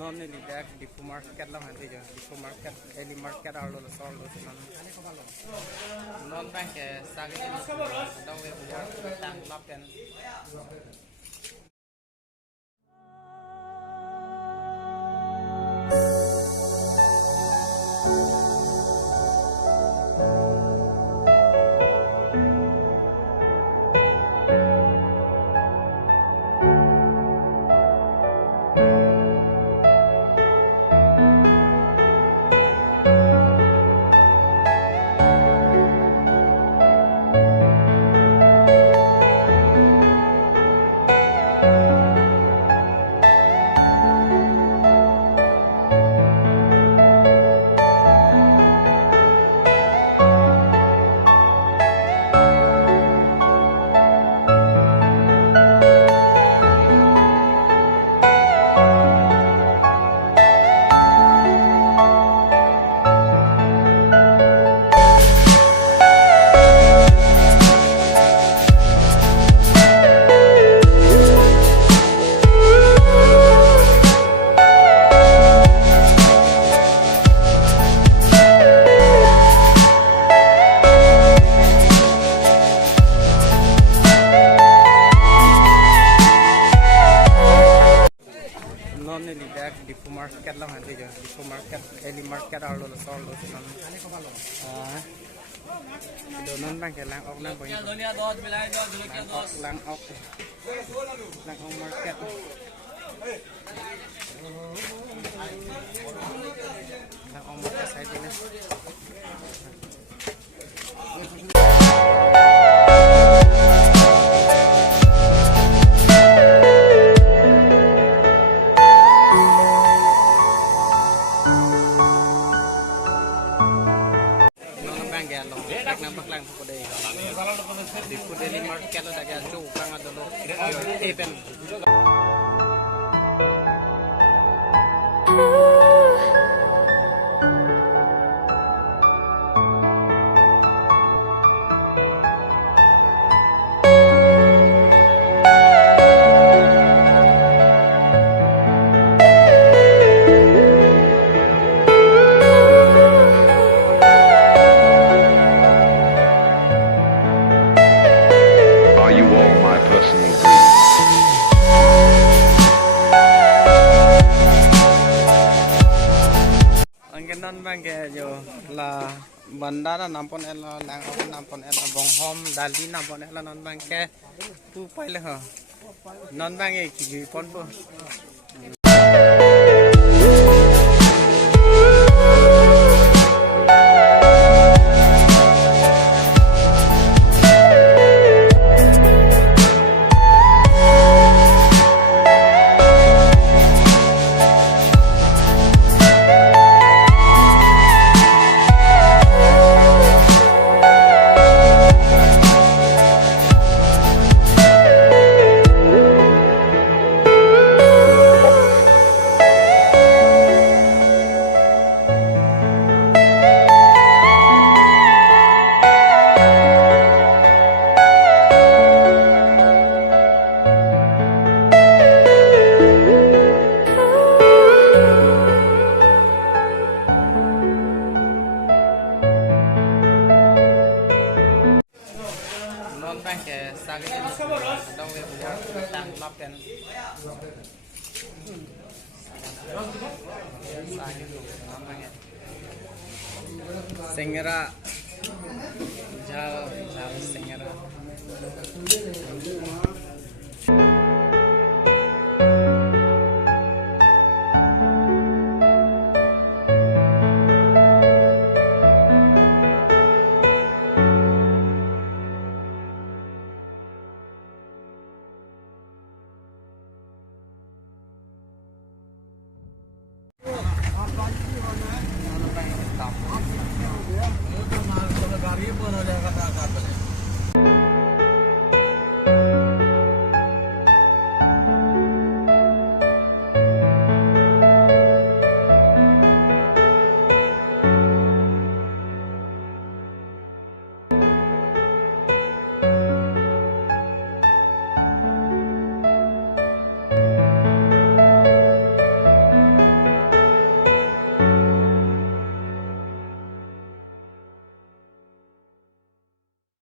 non ni lidak di market lah nanti jo di market eli market arlo sol lo non bank ke sage dong we buat tang lapen non ni lidak di market lah nanti jo di market eli market arlo sol lo do non bang ke lang ok nang boy lang ok market lang ok market side ini nampak lang po day di po day market lo daga so kang adolo even non bang ke jo la bandara nampon ela lang ok nampon ela bonghom dali nampon ela non bang ke pu paile ho non bang e ki pon po bang ke sage dong we buat tang lapen sage namanya sengera jal sengera